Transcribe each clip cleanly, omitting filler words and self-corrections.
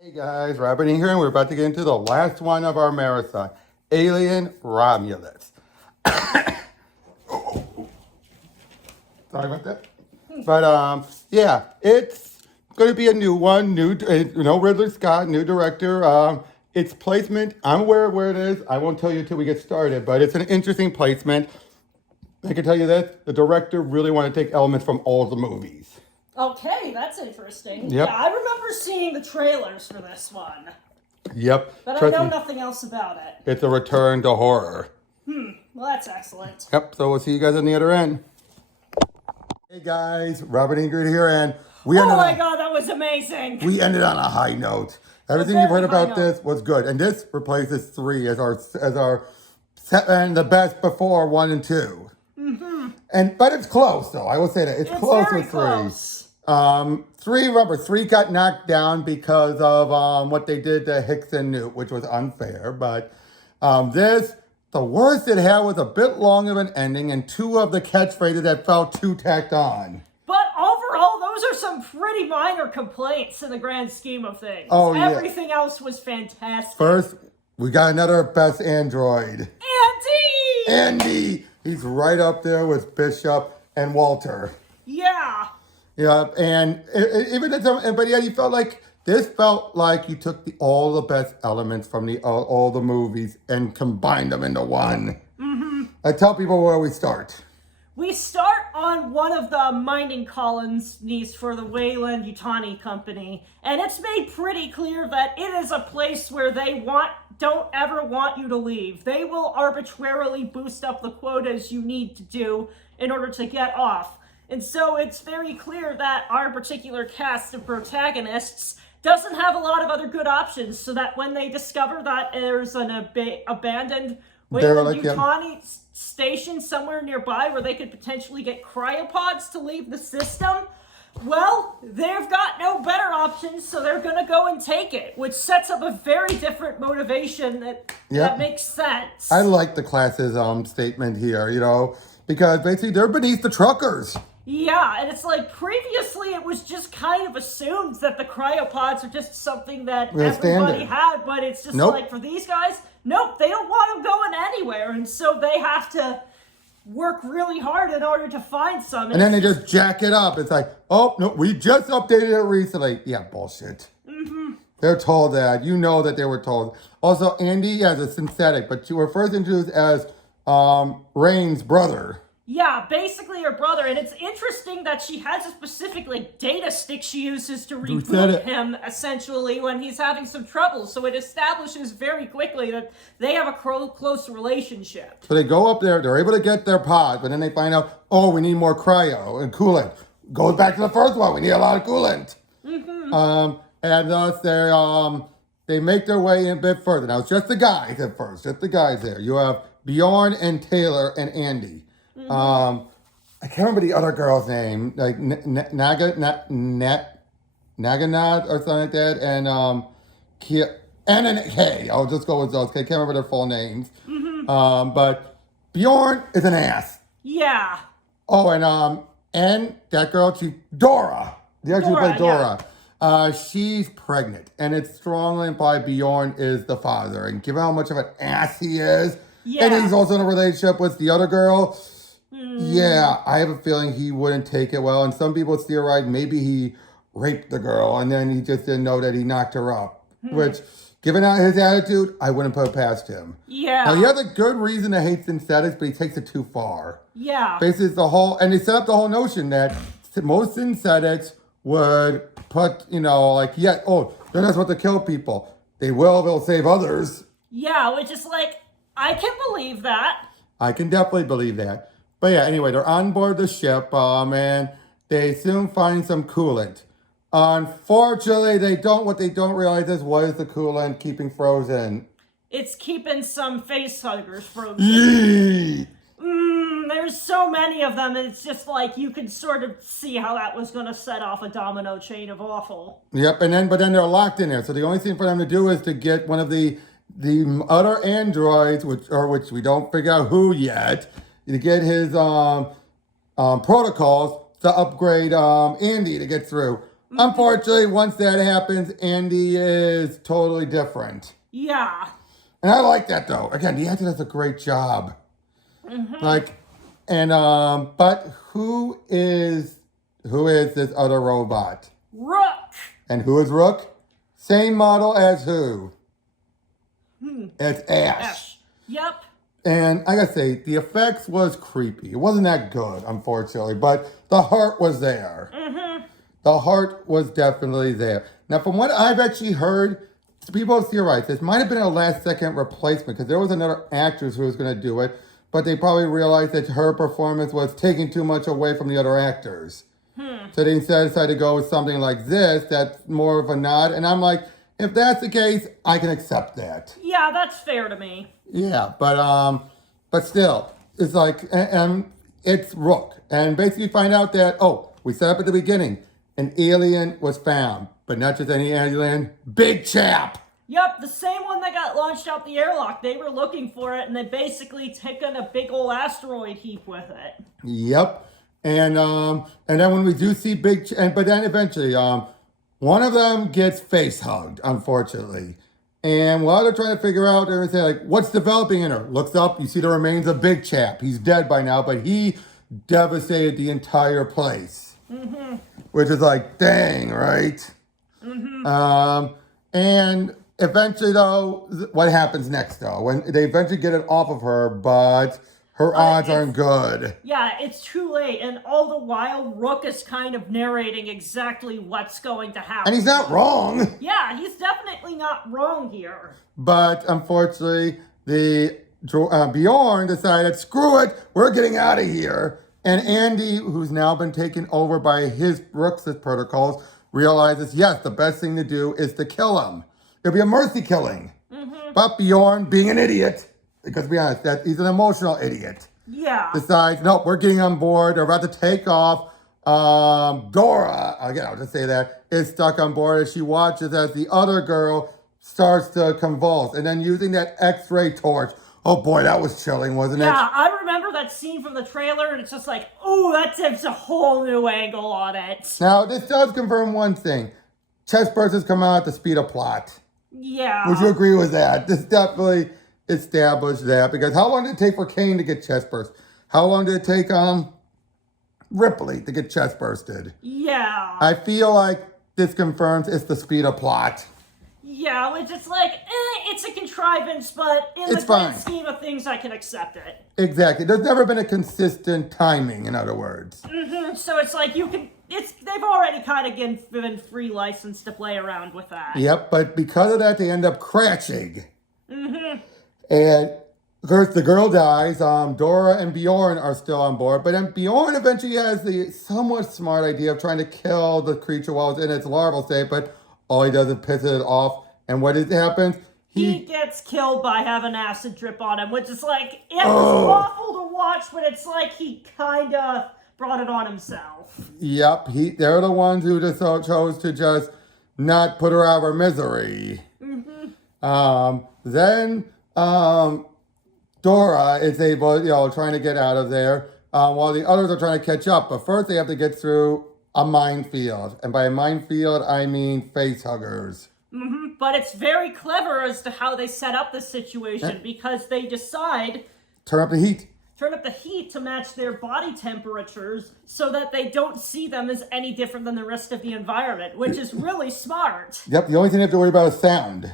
Hey guys, Robert here, and we're about to get into the last one of our marathon, Alien Romulus. Sorry about that. But yeah, it's going to be a new one, Ridley Scott, new director. Its placement, I'm aware of where it is. I won't tell you until we get started, but it's an interesting placement. I can tell you this: the director really wanted to take elements from all the movies. Okay, that's interesting. Yep. Yeah, I remember seeing the trailers for this one. Yep. But Trust I know me, nothing else about it. it's a return to horror. Well, that's excellent. Yep, so we'll see you guys on the other end. Hey guys, Robert Ingrid here, and Oh my god, that was amazing! we ended on a high note. Everything you've heard about this was good, and this replaces 3 as our and the best before 1 and 2. But it's close though. I will say that it's close very with 3. Close. 3 got knocked down because of what they did to Hicks and Newt, which was unfair. But the worst it had was a bit long of an ending and 2 of the catchphrases that felt too tacked on. But overall, those are some pretty minor complaints in the grand scheme of things. Oh, yeah. Everything else was fantastic. First, we got another best android. Andy! He's right up there with Bishop and Walter. Yeah. Yeah, and but yet you felt like this felt like you took all the best elements from all the movies and combined them into one. I tell people where we start. We start on one of the mining colonies for the Weyland-Yutani Company, and it's made pretty clear that it is a place where they don't ever want you to leave. They will arbitrarily boost up the quotas you need to do in order to get off. And so it's very clear that our particular cast of protagonists doesn't have a lot of other good options, so that when they discover that there's an abandoned Weyland-Yutani station somewhere nearby where they could potentially get cryopods to leave the system, well, they've got no better options, so they're going to go and take it, which sets up a very different motivation that makes sense. I like the classism statement here, because basically they're beneath the truckers. Yeah, and it's like previously it was just kind of assumed that the cryopods are just something that everybody had, but it's just like for these guys, nope, they don't want them going anywhere, and so they have to work really hard in order to find some. And then they just jack it up. It's like, oh, no, we just updated it recently. Yeah, bullshit. They're told that. You know that they were told. Also, Andy is a synthetic, but you were first introduced as Rain's brother. Yeah, basically her brother, and it's interesting that she has a specific data stick she uses to reboot him essentially when he's having some trouble. So it establishes very quickly that they have a close relationship. So they go up there, they're able to get their pod, but then they find out, oh, we need more cryo and coolant. Goes back to the first one. We need a lot of coolant. And thus they make their way in a bit further. Now it's just the guys at first, just the guys there. You have Bjorn and Taylor and Andy. I can't remember the other girl's name, like Naganad or something like that, and and Kay. I'll just go with those. I can't remember their full names. But Bjorn is an ass. Yeah. Oh, and that girl, Dora. The actress who played Dora. Yeah. She's pregnant, and it's strongly implied Bjorn is the father. And given how much of an ass he is, and he's also in a relationship with the other girl. Yeah, I have a feeling he wouldn't take it well. And some people theorize maybe he raped the girl and then he just didn't know that he knocked her up. Which, given his attitude, I wouldn't put it past him. Yeah. Now, he has a good reason to hate synthetics, but he takes it too far. Yeah. Basically, and they set up the whole notion that most synthetics would put, they're not supposed to kill people. They'll save others. Yeah, which is I can believe that. I can definitely believe that. But yeah, anyway, they're on board the ship, and they soon find some coolant. Unfortunately, what they don't realize is what is the coolant keeping frozen? It's keeping some face huggers frozen. Yee! There's so many of them, and it's just you could sort of see how that was going to set off a domino chain of awful. Yep, but then they're locked in there. So the only thing for them to do is to get one of the other androids, which we don't figure out who yet, to get his protocols to upgrade Andy to get through. Unfortunately, once that happens, Andy is totally different. Yeah. And I like that, though. Again, the actor does a great job. Like, and, but who is this other robot? Rook. And who is Rook? Same model as who? It's Ash. Yep. And I gotta say, the effects was creepy. It wasn't that good, unfortunately, but the heart was there. The heart was definitely there. Now, from what I've actually heard, people have theorized this might have been a last-second replacement because there was another actress who was going to do it, but they probably realized that her performance was taking too much away from the other actors. So they decided to go with something like this that's more of a nod. And I'm like, if that's the case, I can accept that. Yeah, that's fair to me. Yeah, but still, it's like, and it's Rook. And basically find out that, we set up at the beginning, an alien was found. But not just any alien, big chap. Yep, the same one that got launched out the airlock. They were looking for it, and they basically taken a big old asteroid heap with it. Yep. And then when we do see but then eventually, one of them gets face hugged, unfortunately. And while they're trying to figure out, they're gonna say, like, what's developing in her? Looks up, you see the remains of Big Chap. He's dead by now, but he devastated the entire place. Which is like, dang, right? And eventually, though, what happens next, though? When they eventually get it off of her, but her odds aren't good. Yeah, it's too late, and all the while, Rook is kind of narrating exactly what's going to happen. And he's not wrong. Yeah, he's definitely not wrong here. But unfortunately, the Bjorn decided, screw it, we're getting out of here. And Andy, who's now been taken over by his Rook's protocols, realizes, yes, the best thing to do is to kill him. It'll be a mercy killing. But Bjorn, being an idiot, because to be honest, he's an emotional idiot, decides, nope, we're getting on board. They're about to take off. Dora, again, I'll just say that, is stuck on board as she watches as the other girl starts to convulse. And then using that X-ray torch. Oh boy, that was chilling, wasn't it? Yeah, I remember that scene from the trailer, and it's just like, oh, that gives a whole new angle on it. Now, this does confirm one thing. Chest bursts come out at the speed of plot. Yeah. Would you agree with that? This definitely established that, because how long did it take for Kane to get chest burst? How long did it take Ripley to get chest bursted? Yeah. I feel like this confirms it's the speed of plot. Yeah, which is like, it's a contrivance, but in the grand scheme of things, I can accept it. Exactly. There's never been a consistent timing, in other words. So it's like they've already kind of given free license to play around with that. Yep, but because of that, they end up crashing. And of course, the girl dies. Dora and Bjorn are still on board, but then Bjorn eventually has the somewhat smart idea of trying to kill the creature while it's in its larval state, but all he does is piss it off. And what happens? He gets killed by having acid drip on him, which is like, it was awful to watch, but it's like he kind of brought it on himself. Yep, they're the ones who just chose to just not put her out of her misery. Then Dora is able, trying to get out of there, while the others are trying to catch up. But first they have to get through a minefield. And by a minefield, I mean face huggers. But it's very clever as to how they set up the situation, because they decide... Turn up the heat to match their body temperatures so that they don't see them as any different than the rest of the environment, which is really smart. Yep, the only thing they have to worry about is sound.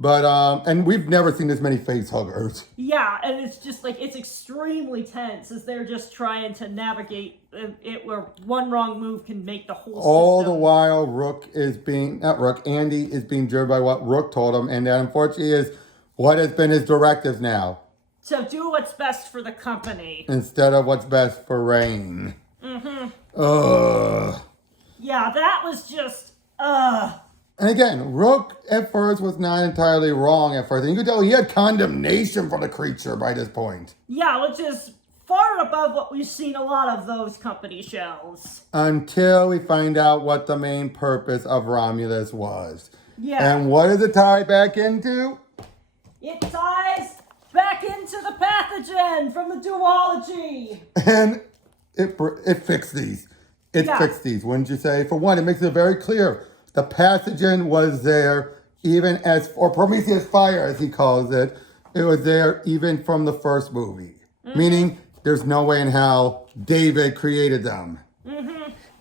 But, and we've never seen this many face huggers. Yeah, and it's just like, it's extremely tense as they're just trying to navigate it where one wrong move can make the whole All system. the while, Andy is being driven by what Rook told him, and that unfortunately is what has been his directives now. So do what's best for the company. Instead of what's best for Rain. Yeah, that was just, And again, Rook at first was not entirely wrong at first. And you could tell he had condemnation for the creature by this point. Yeah, which is far above what we've seen a lot of those company shows. Until we find out what the main purpose of Romulus was. Yeah. And what does it tie back into? It ties back into the pathogen from the duology. And it fixed these. It Yeah. fixed these, wouldn't you say? For one, it makes it very clear. The pathogen was there even as, or Prometheus Fire, as he calls it. It was there even from the first movie. Meaning, there's no way in hell David created them.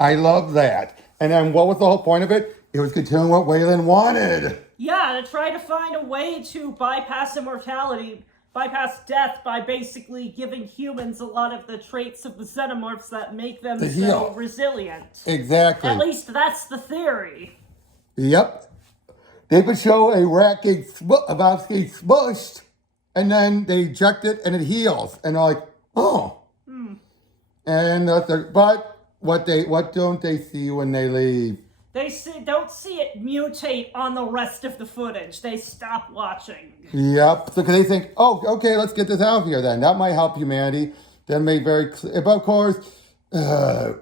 I love that. And then what was the whole point of it? It was continuing what Wayland wanted. Yeah, to try to find a way to bypass immortality, bypass death by basically giving humans a lot of the traits of the Xenomorphs that make them To so heal. resilient. Exactly. At least that's the theory. Yep. They would show a rat getting smushed, and then they eject it and it heals. And they're like, oh. And but what don't they see when they leave? They don't see it mutate on the rest of the footage. They stop watching. Yep. So they think, oh, okay, let's get this out of here then. That might help humanity. Then make very clear. But of course,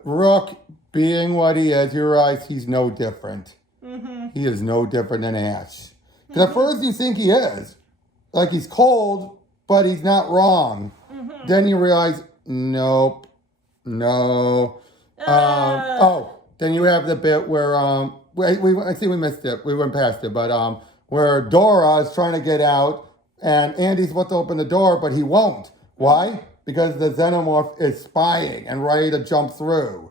Rook, being what he is, you realize he's no different. He is no different than Ash. Because at first you think he is. Like he's cold, but he's not wrong. Then you realize, nope, no. Then you have the bit where I see we missed it. We went past it, but where Dora is trying to get out, and Andy's supposed to open the door, but he won't. Why? Because the Xenomorph is spying and ready to jump through.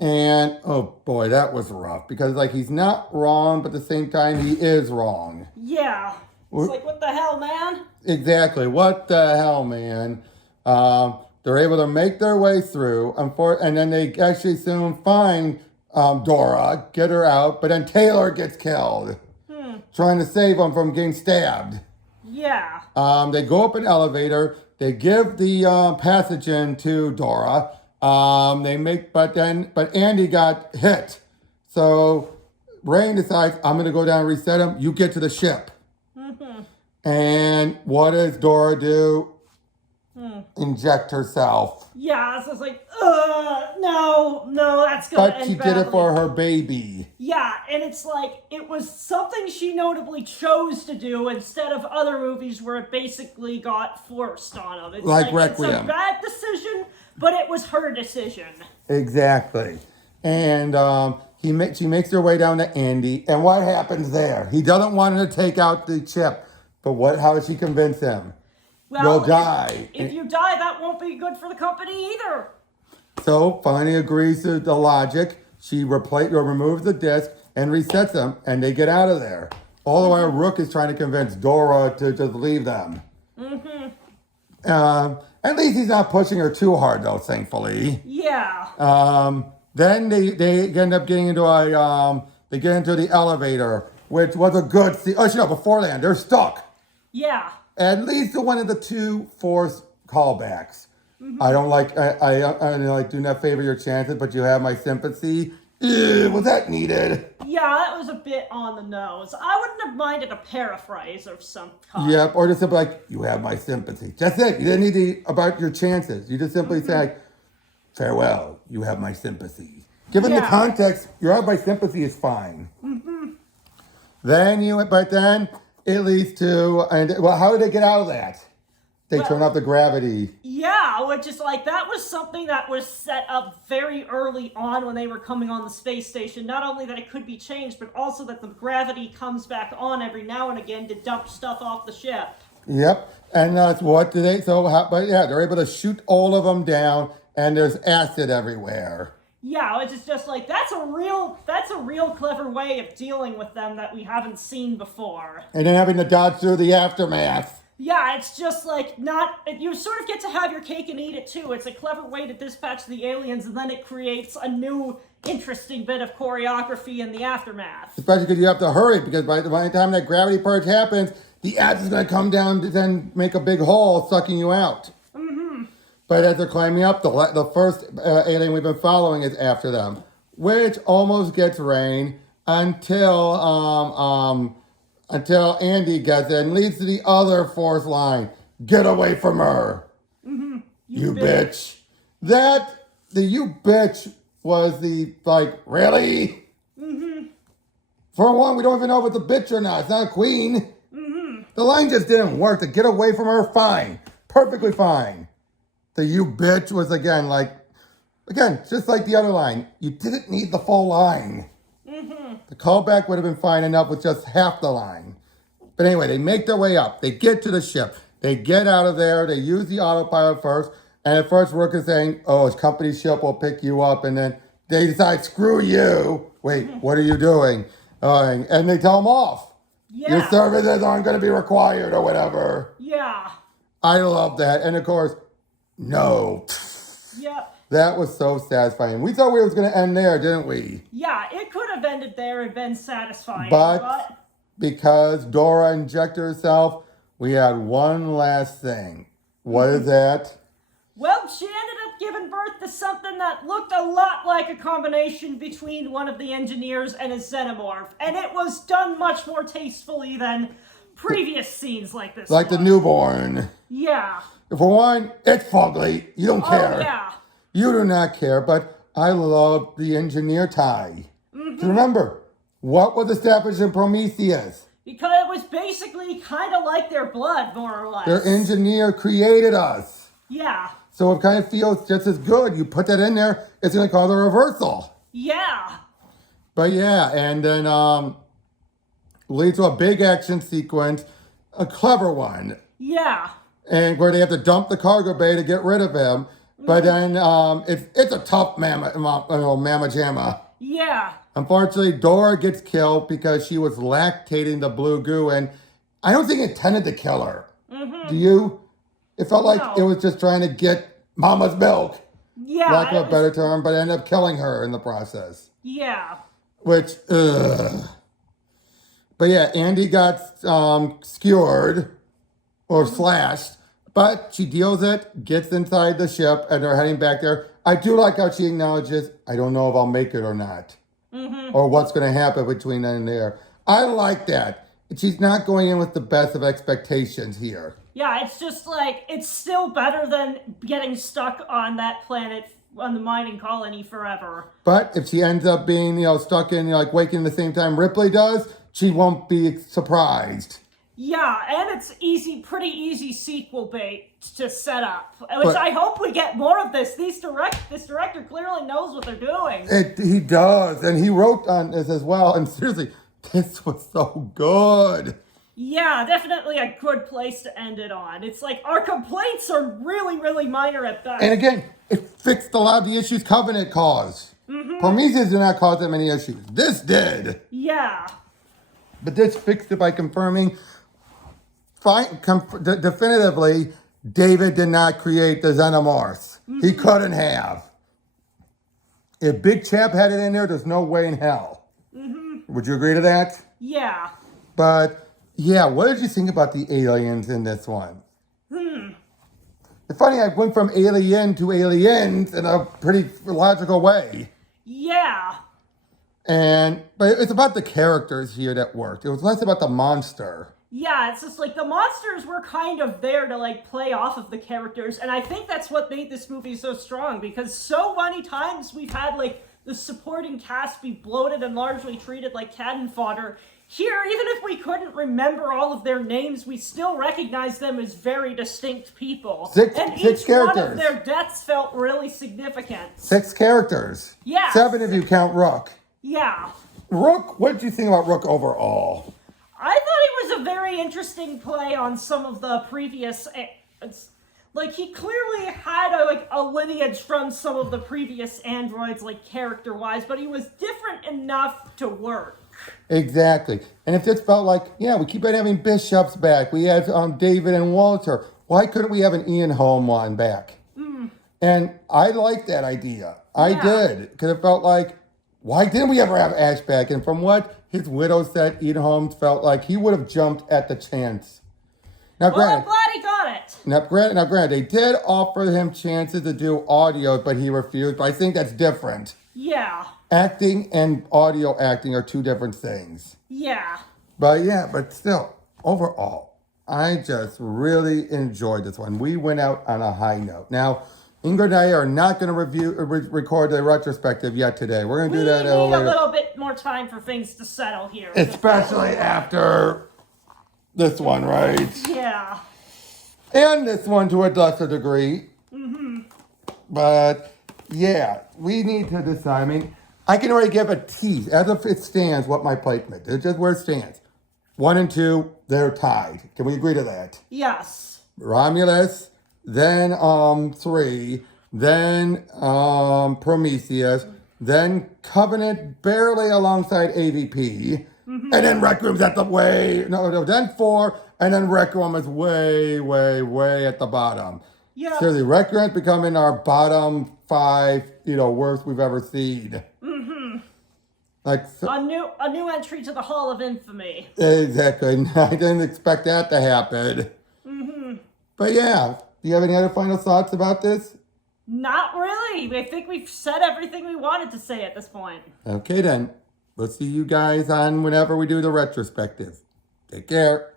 And oh boy, that was rough because like he's not wrong, but at the same time he is wrong. Yeah. It's like, what the hell, man? Exactly. What the hell, man? They're able to make their way through, and then they actually soon find Dora, get her out, but then Taylor gets killed, trying to save him from getting stabbed. Yeah. They go up an elevator. They give the pathogen to Dora. But Andy got hit, so Rain decides, I'm gonna go down and reset him. You get to the ship. And what does Dora do? Inject herself. Yeah, so it's like, no, that's gonna end But she badly. did it for her baby. Yeah, and it's like, it was something she notably chose to do instead of other movies where it basically got forced on them. It's Like it's Requiem. a bad decision, but it was her decision. Exactly. And she makes her way down to Andy. And what happens there? He doesn't want her to take out the chip. But how does she convince him? Well, You'll die. If you die, that won't be good for the company either. So finally agrees to the logic. She removes the disc and resets them, and they get out of there. All the while, Rook is trying to convince Dora to just leave them. At least he's not pushing her too hard, though, thankfully. Yeah. Then they end up getting into they get into the elevator, which was a good scene. Oh, no, before that, they're stuck. Yeah. At least one of the two forced callbacks. I don't like, I do not favor your chances, but you have my sympathy. Ew, was that needed? Yeah, that was a bit on the nose. I wouldn't have minded a paraphrase of some kind. Yep, or just simply like, you have my sympathy. That's it. You didn't need about your chances. You just simply say, like, farewell, you have my sympathy. Given the context, you have my sympathy is fine. But then it leads to, how did they get out of that? They turn off the gravity. Yeah, which is like, that was something that was set up very early on when they were coming on the space station. Not only that it could be changed, but also that the gravity comes back on every now and again to dump stuff off the ship. Yep, and that's what do they, they're able to shoot all of them down, and there's acid everywhere. Yeah, which is just like, that's a real clever way of dealing with them that we haven't seen before. And then having to dodge through the aftermath. Yeah, it's just like you sort of get to have your cake and eat it too. It's a clever way to dispatch the aliens, and then it creates a new interesting bit of choreography in the aftermath. Especially because you have to hurry, because by the time that gravity purge happens, the acid is going to come down to then make a big hole, sucking you out. But as they're climbing up, the first alien we've been following is after them, which almost gets Rain until Andy gets it and leads to the other fourth line. Get away from her. You bitch. You bitch was really? For one, we don't even know if it's a bitch or not. It's not a queen. The line just didn't work. To get away from her, fine. Perfectly fine. The you bitch was again like, Again, just like the other line, you didn't need the full line. The callback would have been fine enough with just half the line. But anyway, they make their way up. They get to the ship. They get out of there. They use the autopilot first. And at first, Rook is saying, oh, his company ship will pick you up. And then they decide, screw you. Wait, what are you doing? And they tell him off. Yeah. Your services aren't going to be required or whatever. Yeah. I love that. And of course, no. Yep. That was so satisfying. We thought we was going to end there, didn't we? Yeah, it could have ended there and been satisfying. But because Dora injected herself, we had one last thing. What is that? Well, she ended up giving birth to something that looked a lot like a combination between one of the engineers and a Xenomorph. And it was done much more tastefully than previous scenes like this. Like the newborn. Yeah. For one, it's fugly. You don't care. Oh, yeah. You do not care, but I love the engineer tie. Remember, what was established in Prometheus? Because it was basically kind of like their blood, more or less. Their engineer created us. Yeah. So it kind of feels just as good. You put that in there, it's going to cause a reversal. Yeah. But yeah, and then leads to a big action sequence, a clever one. Yeah. And where they have to dump the cargo bay to get rid of him. But then it's a tough mamma jamma. Yeah. Unfortunately, Dora gets killed because she was lactating the blue goo, and I don't think it intended to kill her. Do you? It felt like it was just trying to get Mama's milk. Yeah. Lack of a better term, but ended up killing her in the process. Yeah. Which, ugh. But yeah, Andy got skewered or slashed. But she deals it, gets inside the ship, and they're heading back there. I do like how she acknowledges, I don't know if I'll make it or not. Or what's going to happen between then and there. I like that. She's not going in with the best of expectations here. Yeah, it's just like, it's still better than getting stuck on that planet, on the mining colony forever. But if she ends up being, stuck in, waking at the same time Ripley does, she won't be surprised. Yeah, and it's pretty easy sequel bait to set up, which I hope we get more of this. This director clearly knows what they're doing. He does, and he wrote on this as well, and seriously, this was so good. Yeah, definitely a good place to end it on. It's like, our complaints are really, really minor at best. And again, it fixed a lot of the issues Covenant caused. Prometheus did not cause that many issues. This did. Yeah. But this fixed it by confirming definitively, David did not create the Xenomorphs. He couldn't have. If Big Champ had it in there, there's no way in hell. Would you agree to that? Yeah. But, yeah, what did you think about the aliens in this one? It's funny, I went from alien to aliens in a pretty logical way. Yeah. But it's about the characters here that worked. It was less about the monster. Yeah, it's just like the monsters were kind of there to play off of the characters, and I think that's what made this movie so strong, because so many times we've had the supporting cast be bloated and largely treated like cannon fodder. Here, even if we couldn't remember all of their names, we still recognize them as very distinct people. Six each characters. One of their deaths felt really significant. 6 characters. Yeah. 7 if you count Rook. Yeah. Rook, what did you think about Rook overall? I thought it was a very interesting play on some of the previous... he clearly had a lineage from some of the previous androids, character-wise, but he was different enough to work. Exactly. And it just felt like, we keep on having Bishops back. We had David and Walter. Why couldn't we have an Ian Holm one back? And I liked that idea. I did. Because it felt like, why didn't we ever have Ash back? And from what his widow said, Ian Holmes felt like he would have jumped at the chance. Now, I'm glad he got it. Now, granted, they did offer him chances to do audio, but he refused. But I think that's different. Yeah. Acting and audio acting are 2 different things. Yeah. But still, overall, I just really enjoyed this one. We went out on a high note. Now, Ingrid and I are not going to record the retrospective yet today. We're going to do that later. We need a little bit more time for things to settle here. Especially after this one, right? Yeah. And this one to a lesser degree. But Yeah, we need to decide. I mean, I can already give a tease as if it stands what my placement. It's just where it stands. 1 and 2, they're tied. Can we agree to that? Yes. Romulus, then 3, then Prometheus, then Covenant barely alongside AVP, and then Rec Room's at the then 4, and then Rec Room is way at the bottom. Yeah. So the Rec Room's becoming our bottom 5, worst we've ever seen. Like so, A new entry to the Hall of Infamy. exactly. I didn't expect that to happen. But yeah, do you have any other final thoughts about this? Not really. I think we've said everything we wanted to say at this point. Okay then. We'll see you guys on whenever we do the retrospective. Take care.